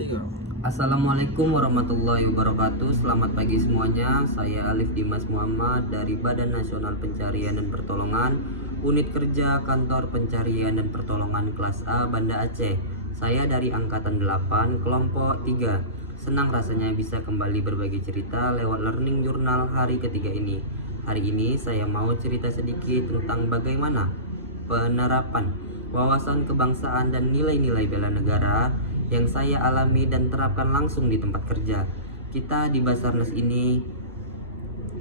Tiga. Assalamualaikum warahmatullahi wabarakatuh. Selamat pagi semuanya. Saya Alif Dimas Muhammad dari Badan Nasional Pencarian dan Pertolongan, Unit Kerja Kantor Pencarian dan Pertolongan Kelas A Banda Aceh. Saya dari Angkatan 8 Kelompok 3. Senang rasanya bisa kembali berbagi cerita lewat Learning Journal hari ketiga ini. Hari ini saya mau cerita sedikit tentang bagaimana penerapan wawasan kebangsaan dan nilai-nilai bela negara yang saya alami dan terapkan langsung di tempat kerja. Kita di Basarnas ini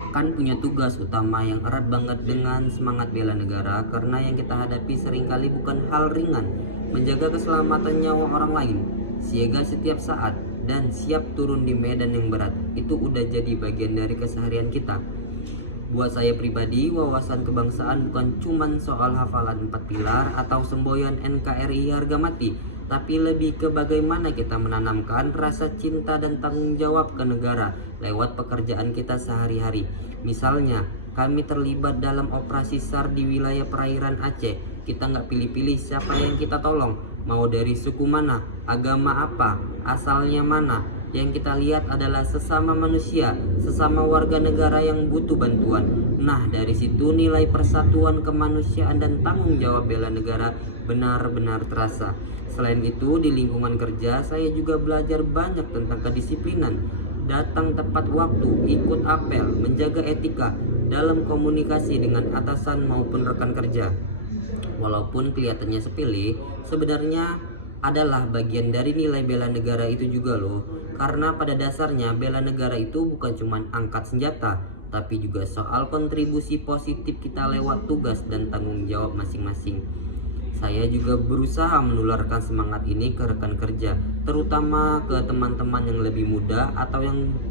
kan punya tugas utama yang erat banget dengan semangat bela negara, karena yang kita hadapi seringkali bukan hal ringan. Menjaga keselamatan nyawa orang lain, siaga setiap saat, dan siap turun di medan yang berat, itu udah jadi bagian dari keseharian kita. Buat saya pribadi, wawasan kebangsaan bukan cuman soal hafalan 4 pilar atau semboyan NKRI harga mati, tapi lebih ke bagaimana kita menanamkan rasa cinta dan tanggung jawab ke negara lewat pekerjaan kita sehari-hari. Misalnya, kami terlibat dalam operasi SAR di wilayah perairan Aceh. Kita nggak pilih-pilih siapa yang kita tolong, mau dari suku mana, agama apa, asalnya mana. Yang kita lihat adalah sesama manusia, sesama warga negara yang butuh bantuan. Nah, dari situ nilai persatuan kemanusiaan dan tanggung jawab bela negara benar-benar terasa. Selain itu, di lingkungan kerja saya juga belajar banyak tentang kedisiplinan, datang tepat waktu, ikut apel, menjaga etika dalam komunikasi dengan atasan maupun rekan kerja. Walaupun kelihatannya sepele, sebenarnya adalah bagian dari nilai bela negara itu juga loh. Karena pada dasarnya bela negara itu bukan cuma angkat senjata, tapi juga soal kontribusi positif kita lewat tugas dan tanggung jawab masing-masing. Saya juga berusaha menularkan semangat ini ke rekan kerja, terutama ke teman-teman yang lebih muda atau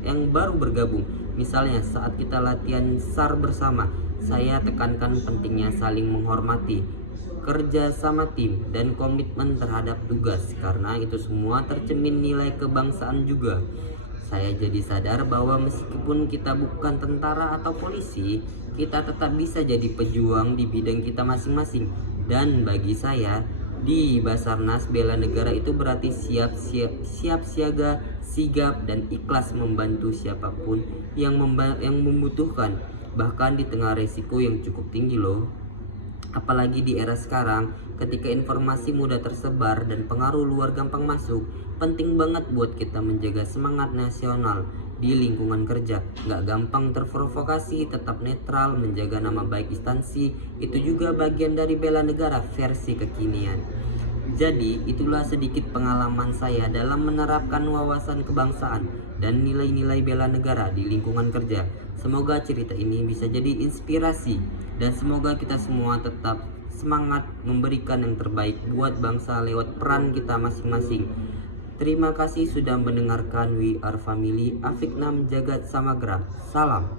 yang baru bergabung. Misalnya saat kita latihan SAR bersama, saya tekankan pentingnya saling menghormati, kerja sama tim, dan komitmen terhadap tugas, karena itu semua tercermin nilai kebangsaan juga. Saya jadi sadar bahwa meskipun kita bukan tentara atau polisi, kita tetap bisa jadi pejuang di bidang kita masing-masing. Dan bagi saya, di Basarnas bela negara itu berarti siap siaga, sigap, dan ikhlas membantu siapapun yang membutuhkan, bahkan di tengah resiko yang cukup tinggi loh. Apalagi di era sekarang, ketika informasi mudah tersebar dan pengaruh luar gampang masuk, penting banget buat kita menjaga semangat nasional di lingkungan kerja. Gak gampang terprovokasi, tetap netral, menjaga nama baik instansi, itu juga bagian dari bela negara versi kekinian. Jadi, itulah sedikit pengalaman saya dalam menerapkan wawasan kebangsaan dan nilai-nilai bela negara di lingkungan kerja. Semoga cerita ini bisa jadi inspirasi, dan semoga kita semua tetap semangat memberikan yang terbaik buat bangsa lewat peran kita masing-masing. Terima kasih sudah mendengarkan We Are Family. Afiknam Jagat Samagra. Salam.